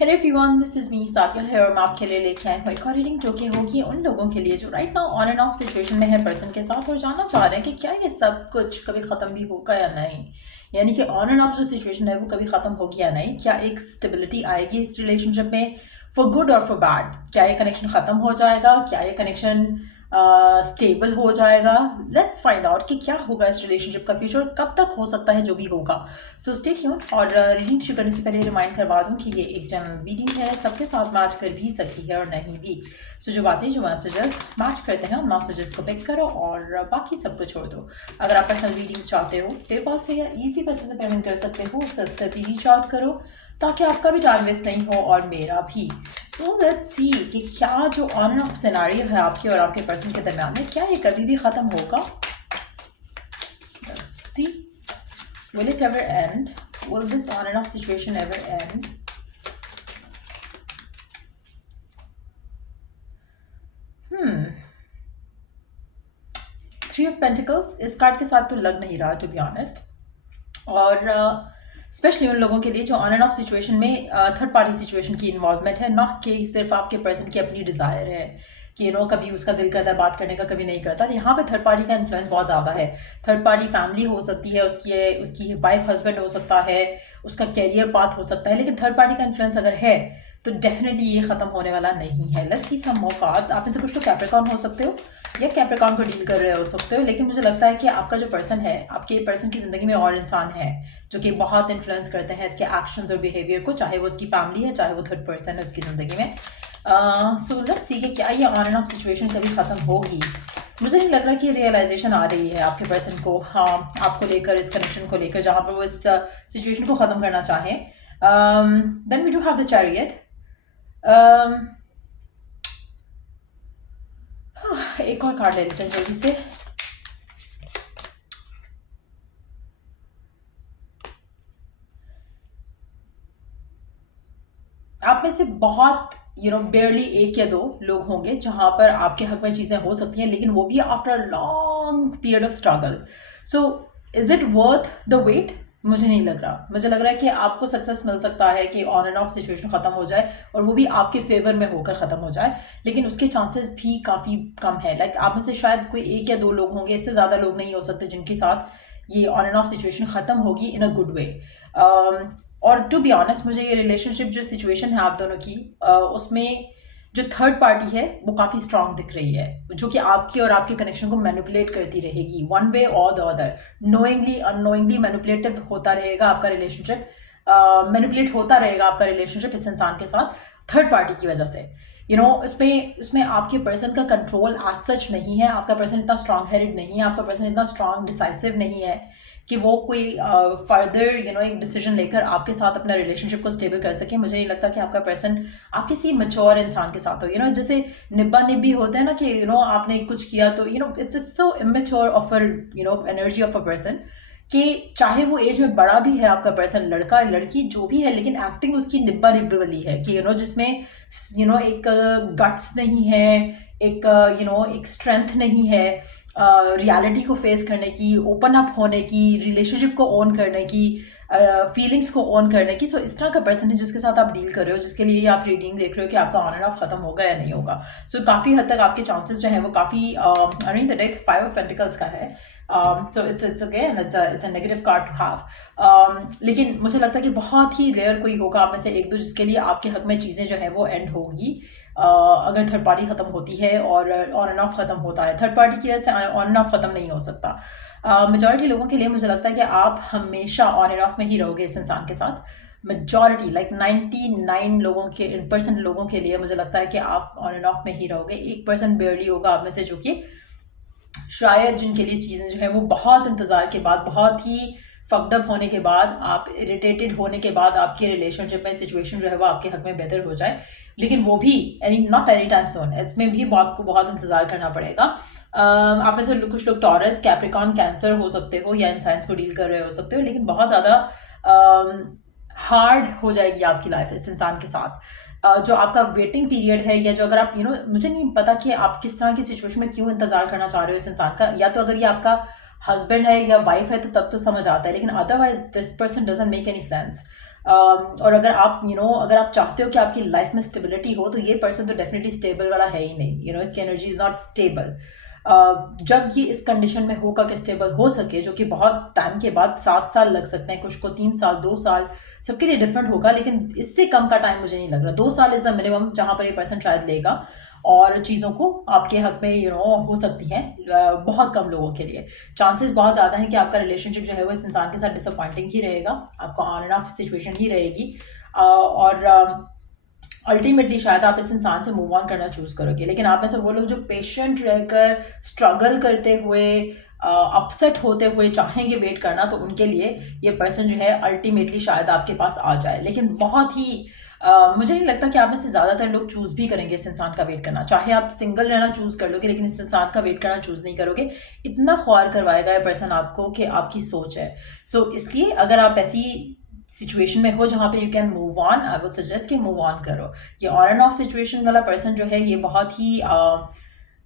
Hello everyone, this is me Saikia है और मैं आपके लिए लेके आई हूँ एक और रीडिंग जो कि होगी उन लोगों के लिए जो right now on and of situation में है पर्सन के साथ और जानना चाह रहे हैं कि क्या ये सब कुछ कभी ख़त्म भी होगा या नहीं। यानी कि ऑन एंड ऑफ जो सिचुएशन है वो कभी ख़त्म होगी या नहीं, क्या एक स्टेबिलिटी आएगी इस रिलेशनशिप में फॉर गुड और फॉर बैड। क्या ये कनेक्शन ख़त्म हो जाएगा, क्या ये कनेक्शन स्टेबल हो जाएगा। लेट्स फाइंड आउट कि क्या होगा इस रिलेशनशिप का फ्यूचर, कब तक हो सकता है जो भी होगा। So stay tuned. और रीडिंग शुरू करने से पहले रिमाइंड करवा दूं कि ये एक जनरल रीडिंग है, सबके साथ मैच कर भी सकती है और नहीं भी। सो जो बातें जो मैसेजेस मैच करते हैं उन मैसेजेस को पिक करो और बाकी सबको छोड़ दो। अगर आप पर्सनल रीडिंग्स चाहते हो पेपाल से या ईजी पैसे से पेमेंट कर सकते हो, सिर्फ तभी रीच आउट करो ताकि आपका भी टाइम वेस्ट नहीं हो और मेरा भी। सो लेट्स सी कि क्या जो ऑन एंड ऑफ सिनेरियो है आपके और आपके पर्सन के दरमियान में, क्या ये कभी भी ख़त्म होगा। Let's see, will it ever end? Will this on and off situation ever end? Three of pentacles इस कार्ड के साथ तो लग नहीं रहा टू बी ऑनेस्ट। और स्पेशली उन लोगों के लिए जो ऑन एंड ऑफ सिचुएशन में थर्ड पार्टी सिचुएशन की इन्वॉल्वमेंट है, ना कि सिर्फ आपके पर्सन की अपनी डिज़ायर है कि कभी उसका दिल करता है बात करने का, कभी नहीं करता। यहाँ पे थर्ड पार्टी का इन्फ्लुएंस बहुत ज़्यादा है। थर्ड पार्टी फैमिली हो सकती है, उसकी वाइफ हस्बैंड हो सकता है, उसका कैरियर पाथ हो सकता है, लेकिन थर्ड पार्टी का इन्फ्लुएंस अगर है तो डेफिनेटली ये ख़त्म होने वाला नहीं है। Let's see some more cards. आप इनसे कुछ तो कैप्रिकॉर्न हो सकते हो या कैप्रिकॉर्न को डील कर रहे हो सकते हो, लेकिन मुझे लगता है कि आपका जो पर्सन है, आपके पर्सन की ज़िंदगी में और इंसान है जो कि बहुत इन्फ्लुएंस करते हैं इसके एक्शंस और बिहेवियर को, चाहे वो उसकी फैमिली है चाहे वो थर्ड पर्सन है उसकी ज़िंदगी में। सो लेट्स सी कि क्या ये ऑन एंड ऑफ सिचुएशन कभी ख़त्म होगी। मुझे नहीं लग रहा कि ये रियलाइजेशन आ रही है आपके पर्सन को, हाँ, आपको लेकर, इस कनेक्शन को लेकर, जहाँ पर वो इस सिचुएशन को ख़त्म करना चाहें। Then we do have the chariot. एक और कार्ड ले लेते हैं जल्दी से। आप में से बहुत बेयरली एक या दो लोग होंगे जहां पर आपके हक में चीज़ें हो सकती हैं, लेकिन वो भी after long period of struggle. So is it worth the wait? मुझे नहीं लग रहा। मुझे लग रहा है कि आपको सक्सेस मिल सकता है कि ऑन एंड ऑफ सिचुएशन ख़त्म हो जाए और वो भी आपके फेवर में होकर ख़त्म हो जाए, लेकिन उसके चांसेस भी काफ़ी कम है। लाइक आप में से शायद कोई एक या दो लोग होंगे, इससे ज़्यादा लोग नहीं हो सकते जिनके साथ ये ऑन एंड ऑफ सिचुएशन ख़त्म होगी इन अ गुड वे। और टू बी ऑनेस्ट, मुझे ये रिलेशनशिप जो सिचुएशन है आप दोनों की, उसमें जो थर्ड पार्टी है वो काफ़ी स्ट्रांग दिख रही है, जो कि आपकी और आपके कनेक्शन को मैनिपुलेट करती रहेगी वन वे और the other. Knowingly unknowingly manipulative होता रहेगा आपका रिलेशनशिप, मैनिपुलेट होता रहेगा आपका रिलेशनशिप इस इंसान के साथ थर्ड पार्टी की वजह से। इसमें आपके पर्सन का कंट्रोल आज सच नहीं है। आपका पर्सन इतना स्ट्रांग हेडेड नहीं है, आपका पर्सन इतना स्ट्रांग डिसाइसिव नहीं है कि वो कोई फर्दर एक डिसीजन लेकर आपके साथ अपना रिलेशनशिप को स्टेबल कर सके। मुझे नहीं लगता कि आपका पर्सन आप किसी मच्योर इंसान के साथ हो। जैसे निब्बा निब्बी होते हैं ना कि आपने कुछ किया तो it's so immature of energy of a person कि चाहे वो एज में बड़ा भी है आपका पर्सन, लड़का लड़की जो भी है, लेकिन एक्टिंग उसकी निब्बा निब्बी वाली है कि जिसमें एक गट्स नहीं है, एक स्ट्रेंथ नहीं है रियलिटी को फेस करने की, ओपन अप होने की, रिलेशनशिप को ऑन करने की, फीलिंग्स को ऑन करने की। सो इस तरह का पर्सन है जिसके साथ आप डील कर रहे हो, जिसके लिए आप रीडिंग देख रहे हो कि आपका ऑन एंड ऑफ खत्म होगा या नहीं होगा। सो काफ़ी हद तक आपके चांसेस जो है वो काफ़ी द डेक 5 ऑफ पेंटिकल्स का है। So it's again it's a negative card to have. लेकिन मुझे लगता है कि बहुत ही रेयर कोई होगा आप में से एक दो जिसके लिए आपके हक में चीज़ें जो है वो एंड होंगी अगर थर्ड पार्टी ख़त्म होती है और ऑन एंड ऑफ ख़त्म होता है। थर्ड पार्टी की वजह से ऑन एंड ऑफ ख़त्म नहीं हो सकता। मेजॉरिटी लोगों के लिए मुझे लगता है कि आप हमेशा ऑन एंड ऑफ में ही रहोगे इस इंसान के साथ। मेजॉरिटी लाइक 99 लोगों के % लोगों के लिए मुझे लगता है कि आप ऑन एंड ऑफ में ही रहोगे। 1% बेयरली होगा आप में से जो कि शायद जिनके लिए चीज़ें जो है वो बहुत इंतज़ार के बाद, बहुत ही फकडअप होने के बाद, आप इरिटेटेड होने के बाद आपके रिलेशनशिप में सिचुएशन जो है वो आपके हक में बेहतर हो जाए, लेकिन वो भी नॉट एनी टाइम सून। इसमें भी आपको बहुत इंतज़ार करना पड़ेगा। आप में से कुछ लोग टॉरस, कैप्रिकॉर्न, कैंसर हो सकते हो या इन साइंस को डील कर रहे हो सकते हो, लेकिन बहुत ज़्यादा हार्ड हो जाएगी आपकी लाइफ इस इंसान के साथ। जो आपका वेटिंग पीरियड है, या जो अगर आप मुझे नहीं पता कि आप किस तरह की सिचुएशन में क्यों इंतजार करना चाह रहे हो इस इंसान का, या तो अगर ये आपका हस्बैंड है या वाइफ है तो तब तो समझ आता है, लेकिन otherwise this person doesn't make any sense. और अगर आप अगर आप चाहते हो कि आपकी लाइफ में स्टेबिलिटी हो, तो ये पर्सन तो डेफिनेटली स्टेबल वाला है ही नहीं। इसकी एनर्जी इज नॉट स्टेबल। जब ये इस कंडीशन में होगा कि स्टेबल हो सके, जो कि बहुत टाइम के बाद 7 साल लग सकते हैं, कुछ को 3 साल, 2 साल, सबके लिए डिफरेंट होगा, लेकिन इससे कम का टाइम मुझे नहीं लग रहा। 2 साल इज द मिनिमम जहाँ पर ये पर्सन शायद लेगा, और चीज़ों को आपके हक में हो सकती हैं। बहुत कम लोगों के लिए चांसेस बहुत ज़्यादा हैं कि आपका रिलेशनशिप जो है वो इस इंसान के साथ डिसअपॉइंटिंग ही रहेगा, आपको ऑन एंड ऑफ सिचुएशन ही रहेगी, और अल्टीमेटली शायद आप इस इंसान से मूव ऑन करना चूज करोगे। लेकिन आप में से वो लोग जो पेशेंट रहकर, स्ट्रगल करते हुए, अपसेट होते हुए चाहेंगे वेट करना, तो उनके लिए ये पर्सन जो है अल्टीमेटली शायद आपके पास आ जाए। लेकिन बहुत ही मुझे नहीं लगता कि आप में से ज़्यादातर लोग चूज़ भी करेंगे इस इंसान का वेट करना। चाहे आप सिंगल रहना चूज़ कर लोगे, लेकिन इस इंसान का वेट करना चूज़ नहीं करोगे। इतना ख्वार करवाएगा ये पर्सन आपको कि आपकी सोच है। सो इसलिए अगर आप ऐसी सिचुएशन में हो जहाँ पे you can move on, I would suggest कि मूव ऑन करो। ये ऑन एंड ऑफ सिचुएशन वाला पर्सन जो है ये बहुत ही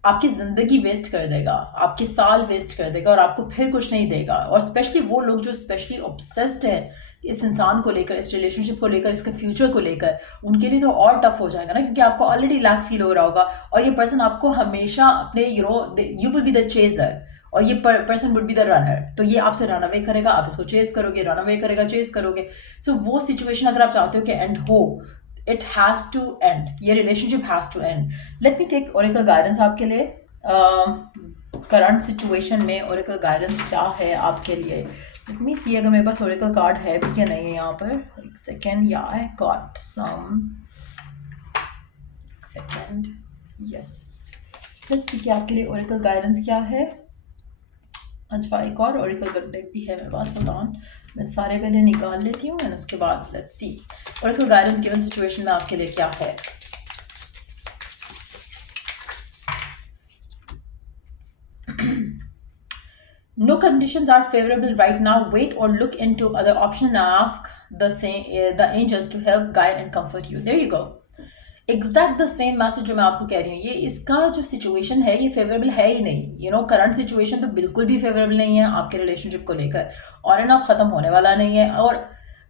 आपकी ज़िंदगी वेस्ट कर देगा, आपके साल वेस्ट कर देगा, और आपको फिर कुछ नहीं देगा। और स्पेशली वो लोग जो स्पेशली ऑब्सेस्ड है इस इंसान को लेकर, इस रिलेशनशिप को लेकर, इसके फ्यूचर को लेकर, उनके लिए तो और टफ हो जाएगा ना, क्योंकि आपको ऑलरेडी लैक फील हो रहा होगा, और ये पर्सन आपको हमेशा अपने you will be the chaser, और ये person would be the runner. तो ये आपसे रन अवे करेगा, आप इसको चेज करोगे, रन अवे करेगा, चेज करोगे। सो वो सिचुएशन अगर आप चाहते हो कि एंड हो, इट हैज़ टू एंड, ये relationship has to end. Let me take oracle guidance आपके लिए। करंट सिचुएशन में ओरेकल गाइडेंस क्या है आपके लिए। लेट मी सी अगर मेरे पास ओरेकल कार्ड है भी क्या नहीं है यहाँ पर। एक सेकेंड, या I got some, second, yes. Let's see कि आपके लिए ओरेकल गाइडेंस क्या है। अच्छा, एक और ओरेकल डेक भी है मेरे पास, होल्ड मैं सारे पहले निकाल लेती हूँ, एंड उसके बाद let's see Oracle guidance given situation में आपके लिए क्या है। No conditions are favorable right now. Wait or look into other options and ask the angels to help, guide and comfort you. There you go. Exact the same message जो मैं आपको कह रही हूँ। ये इसका जो सिचुएशन है ये फेवरेबल है ही नहीं। करंट सिचुएशन तो बिल्कुल भी फेवरेबल नहीं है आपके रिलेशनशिप को लेकर, ऑन एंड ऑफ ख़त्म होने वाला नहीं है। और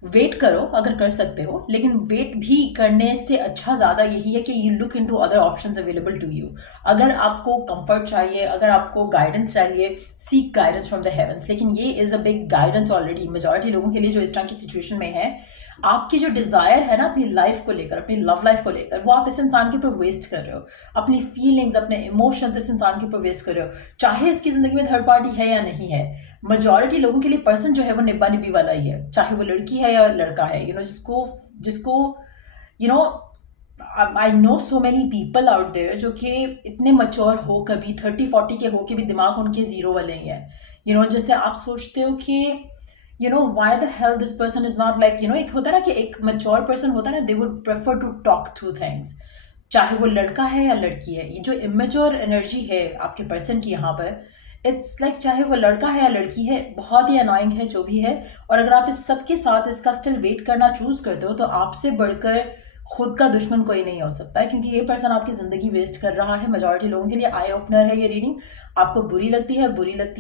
वेट करो अगर कर सकते हो, लेकिन वेट भी करने से अच्छा ज़्यादा यही है कि you look into other options available to you. अगर आपको कंफर्ट चाहिए, अगर आपको गाइडेंस चाहिए, seek guidance from the heavens. लेकिन ये is a big guidance already majority लोगों के लिए जो इस तरह की सिचुएशन में है। आपकी जो डिज़ायर है ना अपनी लाइफ को लेकर, अपनी लव लाइफ को लेकर, वो आप इस इंसान के ऊपर वेस्ट कर रहे हो। अपनी फीलिंग्स, अपने इमोशंस इस इंसान के ऊपर वेस्ट कर रहे हो, चाहे इसकी ज़िंदगी में थर्ड पार्टी है या नहीं है। मेजॉरिटी लोगों के लिए पर्सन जो है वो निब्बा निब्बी वाला ही है, चाहे वो लड़की है या लड़का है। जिसको I know so many people out there जो कि इतने मच्योर हो, कभी 30-40 के हो के भी दिमाग उनके ज़ीरो वाले ही हैं। जैसे आप सोचते हो कि why the hell this person is not like, एक होता है ना कि एक mature person होता है ना, they would prefer to talk through things, चाहे वो लड़का है या लड़की है। ये जो immature energy है आपके person की यहाँ पर, इट्स लाइक चाहे वो लड़का है या लड़की है, बहुत ही अनोइंग है जो भी है। और अगर आप इस सब के साथ इसका स्टिल वेट करना चूज करते हो, तो आपसे बढ़कर खुद का दुश्मन कोई नहीं हो सकता है, क्योंकि ये पर्सन आपकी ज़िंदगी वेस्ट कर रहा है। मेजॉरिटी लोगों के लिए आई ओपनर है ये रीडिंग। आपको बुरी लगती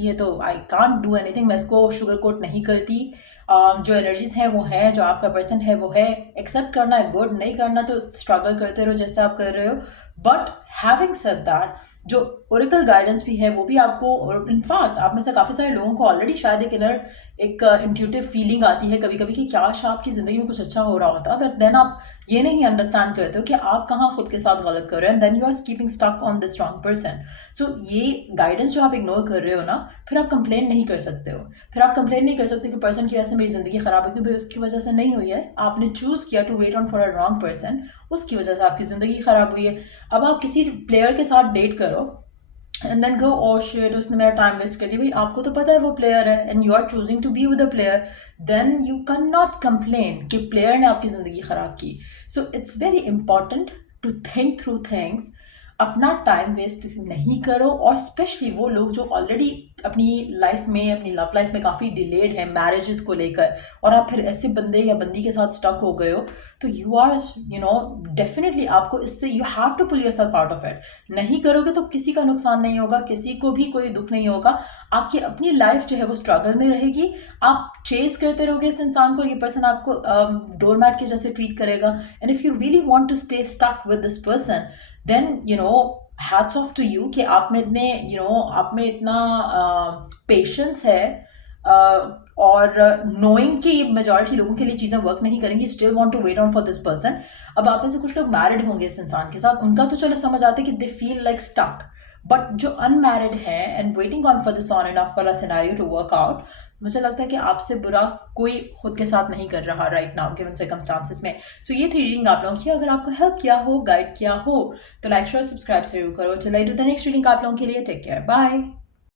है तो आई कांट डू एनीथिंग, मैं इसको शुगर कोट नहीं करती। जो एनर्जीज हैं वो है, जो आपका पर्सन है वो है। एक्सेप्ट करना है गुड, नहीं करना तो स्ट्रगल करते रहो जैसे आप कर रहे हो। बट हैविंग सेड दैट, जो ओरेकल गाइडेंस भी है वो भी आपको, और इनफैक्ट आप में से काफ़ी सारे लोगों को ऑलरेडी शायद एक इंट्यूटिव फीलिंग आती है कभी कभी कि क्या आपकी ज़िंदगी में कुछ अच्छा हो रहा होता, बट देन आप ये नहीं अंडरस्टैंड करते हो कि आप कहाँ खुद के साथ गलत कर रहे हो, and then you are keeping stuck on this wrong person. So ये गाइडेंस जो आप इग्नोर कर रहे हो ना, फिर आप कंप्लेन नहीं कर सकते हो। फिर आप कंप्लेन नहीं कर सकते कि पर्सन की वजह से मेरी ज़िंदगी ख़राब है, क्योंकि उसकी वजह से नहीं हुई है। आपने चूज़ किया to wait on for a wrong person, उसकी वजह से आपकी ज़िंदगी ख़राब हुई है। अब आप किसी प्लेयर के साथ डेट करो and then go oh shit, उसने मेरा टाइम वेस्ट कर दिया। भाई आपको तो पता है वो प्लेयर है, and you are choosing to be with a player, then you can not complain कि प्लेयर ने आपकी ज़िंदगी ख़राब की। So it's very important to think through things. अपना टाइम वेस्ट नहीं करो, और स्पेशली वो लोग जो ऑलरेडी अपनी लाइफ में, अपनी लव लाइफ में काफ़ी डिलेड है मैरिजेस को लेकर, और आप फिर ऐसे बंदे या बंदी के साथ स्टक हो गए हो, तो यू आर डेफिनेटली आपको इससे you have to pull yourself out of it. नहीं करोगे तो किसी का नुकसान नहीं होगा, किसी को भी कोई दुख नहीं होगा, आपकी अपनी लाइफ जो है वो स्ट्रगल में रहेगी। आप चेस करते रहोगे इस इंसान को, ये पर्सन आपको डोरमैट के जैसे ट्रीट करेगा, and if you really want to stay stuck with this person, then hats off to you कि आप में इतने आप में इतना पेशेंस है, और नोइंग कि मेजॉरिटी लोगों के लिए चीज़ें वर्क नहीं करेंगी, still want to wait on for this person. अब आप में से कुछ लोग मैरिड होंगे इस इंसान के साथ, उनका तो चलो समझ आते कि they feel like stuck, but जो अनमैरिड है and waiting on for this on and off वाला सिनेरियो टू वर्क आउट, मुझे लगता है कि आपसे बुरा कोई खुद के साथ नहीं कर रहा राइट नाउ गिवन सर्कमस्टांसेस में। सो ये थी रीडिंग आप लोगों की। अगर आपको हेल्प किया हो, गाइड किया हो, तो लाइक शेयर सब्सक्राइब जरूर करो। चलो I do the next reading आप लोगों के लिए। Take care, bye.